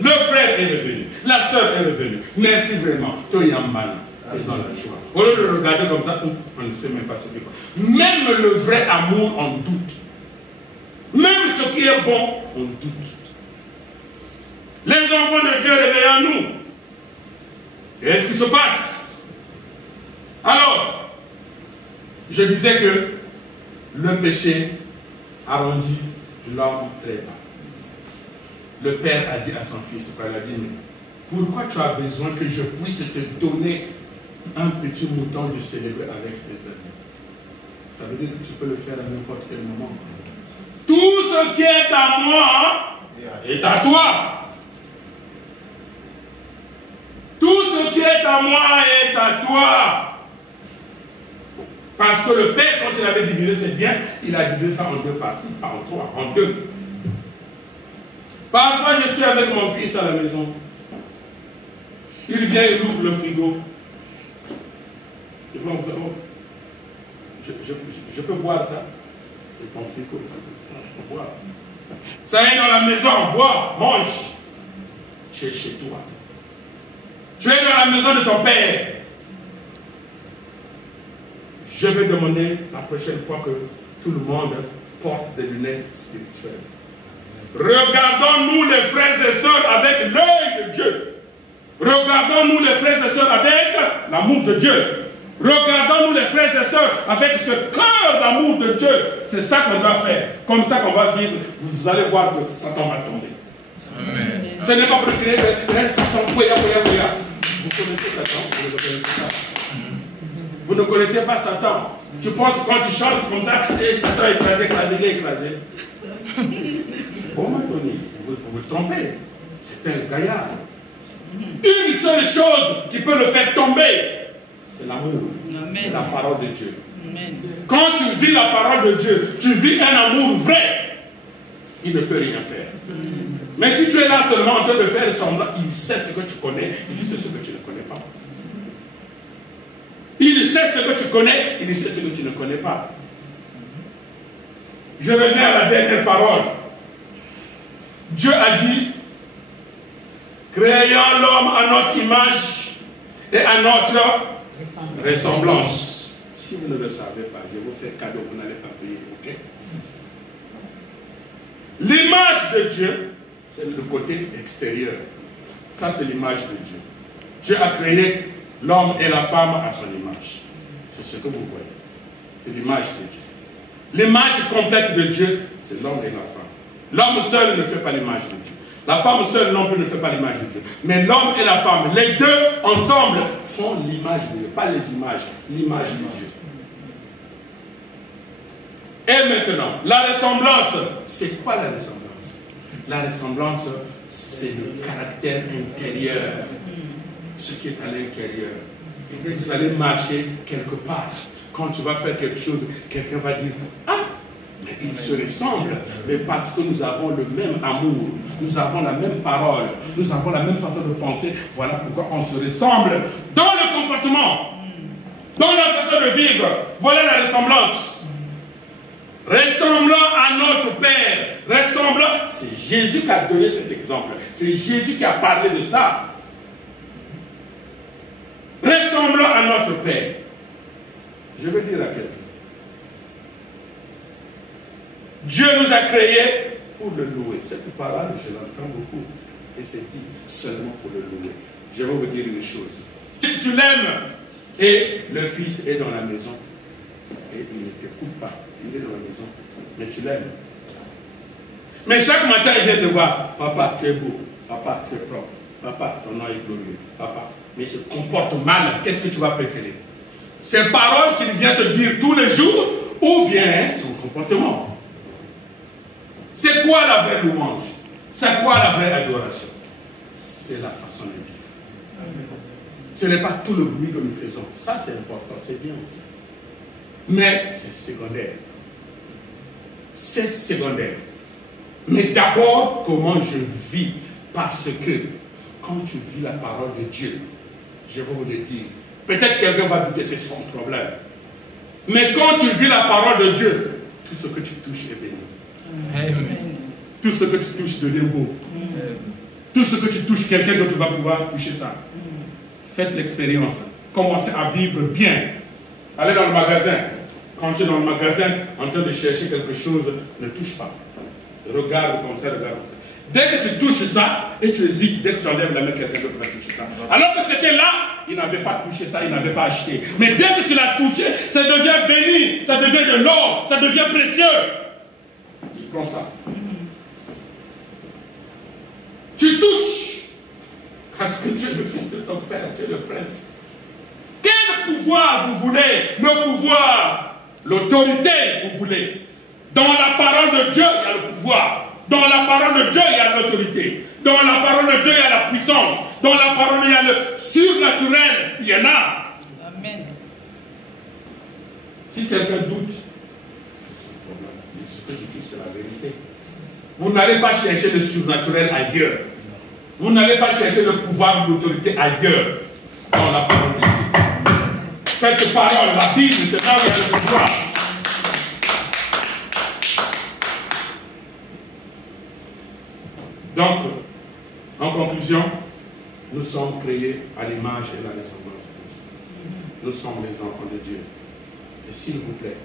le frère est revenu, la soeur est revenue. Merci vraiment. Toyambana, faisons la joie. Au lieu de regarder comme ça, on ne sait même pas ce qu'il faut. Même le vrai amour, on doute. Même ce qui est bon, on doute. Les enfants de Dieu, réveillons-nous. Qu'est-ce qui se passe? Alors, je disais que le péché a rendu l'homme très bas. Le père a dit à son fils, il a dit, mais pourquoi tu as besoin que je puisse te donner un petit mouton de célébrer avec tes amis? Ça veut dire que tu peux le faire à n'importe quel moment. Tout ce qui est à moi est à toi. Tout ce qui est à moi est à toi. Parce que le père, quand il avait divisé ses biens, il a divisé ça en deux parties, pas en trois, en deux. Parfois, je suis avec mon fils à la maison. Il vient, il ouvre le frigo. Je peux boire ça. C'est ton frigo, ça. Je peux boire. Ça est dans la maison, bois, mange. Tu es chez toi. Tu es dans la maison de ton père. Je vais demander la prochaine fois que tout le monde porte des lunettes spirituelles. Regardons-nous les frères et sœurs avec l'œil de Dieu. Regardons-nous les frères et sœurs avec l'amour de Dieu. Regardons-nous les frères et sœurs avec ce cœur d'amour de Dieu. C'est ça qu'on doit faire. Comme ça qu'on va vivre. Vous allez voir que Satan va tomber. Amen. Ce n'est pas pour créer Satan. Vous connaissez Satan, vous ne connaissez pas. Vous ne connaissez pas Satan. Tu penses que quand tu chantes comme ça, et Satan est écrasé, il est écrasé. Bon, Tony, vous vous trompez. C'est un gaillard. Une seule chose qui peut le faire tomber, c'est l'amour. C'est la parole de Dieu. Amen. Quand tu vis la parole de Dieu, tu vis un amour vrai, il ne peut rien faire. Mais si tu es là seulement en train de faire semblant, il sait ce que tu connais, il sait ce que tu ne connais pas. Il sait ce que tu connais, il sait ce que tu ne connais pas. Je reviens à la dernière parole. Dieu a dit, créons l'homme à notre image et à notre ressemblance. Si vous ne le savez pas, je vous fais cadeau, vous n'allez pas payer, ok? L'image de Dieu, c'est le côté extérieur. Ça, c'est l'image de Dieu. Dieu a créé l'homme et la femme à son image. C'est ce que vous voyez. C'est l'image de Dieu. L'image complète de Dieu, c'est l'homme et la femme. L'homme seul ne fait pas l'image de Dieu. La femme seule non plus ne fait pas l'image de Dieu. Mais l'homme et la femme, les deux ensemble, font l'image de Dieu. Pas les images, l'image de Dieu. Et maintenant, la ressemblance, c'est quoi la ressemblance? La ressemblance, c'est le caractère intérieur. Ce qui est à l'intérieur. Vous allez marcher quelque part. Quand tu vas faire quelque chose, quelqu'un va dire, ah, mais ils se ressemblent. Mais parce que nous avons le même amour, nous avons la même parole, nous avons la même façon de penser, voilà pourquoi on se ressemble dans le comportement, dans la façon de vivre. Voilà la ressemblance. Ressemblant à notre Père, ressemblant, c'est Jésus qui a donné cet exemple. C'est Jésus qui a parlé de ça. Ressemblant à notre Père. Je veux dire à quelqu'un. Dieu nous a créés pour le louer. Cette parole, je l'entends beaucoup. et c'est dit seulement pour le louer. Je vais vous dire une chose. Si tu l'aimes et le fils est dans la maison et il ne t'écoute pas, il est dans la maison, mais tu l'aimes. Mais chaque matin, il vient te voir. Papa, tu es beau. Papa, tu es propre. Papa, ton nom est glorieux. Papa, mais il se comporte mal. Qu'est-ce que tu vas préférer? Ces paroles qu'il vient te dire tous les jours ou bien son comportement? C'est quoi la vraie louange? C'est quoi la vraie adoration? C'est la façon de vivre. Ce n'est pas tout le bruit que nous faisons. Ça, c'est important. C'est bien aussi. Mais c'est secondaire. C'est secondaire. Mais d'abord, comment je vis? Parce que quand tu vis la parole de Dieu, je vais vous le dire, peut-être quelqu'un va douter, c'est son problème. Mais quand tu vis la parole de Dieu, tout ce que tu touches est béni. Amen. Tout ce que tu touches devient beau. Amen. Tout ce que tu touches, quelqu'un d'autre va pouvoir toucher ça. Faites l'expérience. Commencez à vivre bien. Allez dans le magasin. Quand tu es dans le magasin en train de chercher quelque chose, ne touche pas. Regarde comme ça, regarde comme ça. Dès que tu touches ça, et tu hésites, dès que tu enlèves la main, quelqu'un d'autre va toucher ça. Alors que c'était là, il n'avait pas touché ça, il n'avait pas acheté. Mais dès que tu l'as touché, ça devient béni, ça devient de l'or, ça devient précieux. Il prend ça. Tu touches, parce que tu es le fils de ton père, tu es le prince. Quel pouvoir vous voulez? Le pouvoir, l'autorité vous voulez. Dans la parole de Dieu, il y a le pouvoir. Dans la parole de Dieu, il y a l'autorité. Dans la parole de Dieu, il y a la puissance. Dans la parole, il y a le surnaturel. Il y en a. Amen. Si quelqu'un doute, c'est son problème. Mais ce que je dis, c'est la vérité. Vous n'allez pas chercher le surnaturel ailleurs. Vous n'allez pas chercher le pouvoir ou l'autorité ailleurs. Dans la parole de Dieu. Cette parole, la Bible, c'est là où il y a le pouvoir. Donc, en conclusion, nous sommes créés à l'image et la ressemblance de Dieu. Nous sommes les enfants de Dieu. Et s'il vous plaît,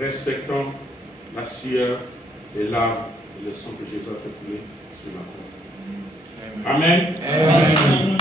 respectons la sueur, les larmes et le sang que Jésus a fait couler sur la croix. Amen. Amen. Amen.